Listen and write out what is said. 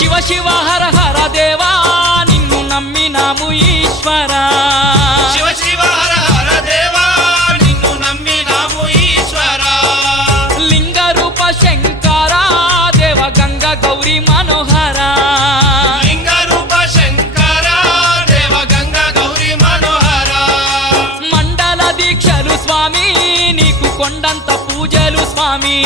శివ శివ హర హర దేవా నిన్ను నమ్మినాము ఈశ్వరా శివ శివ హర హర దేవా నిన్ను నమ్మినాము ఈశ్వరా లింగ రూప శంకర దేవ గంగ గౌరీ మనోహర లింగ రూప శంకర దేవ గంగ గౌరీ మనోహర మండల దీక్షలు స్వామి నీకు కొండంత పూజలు స్వామి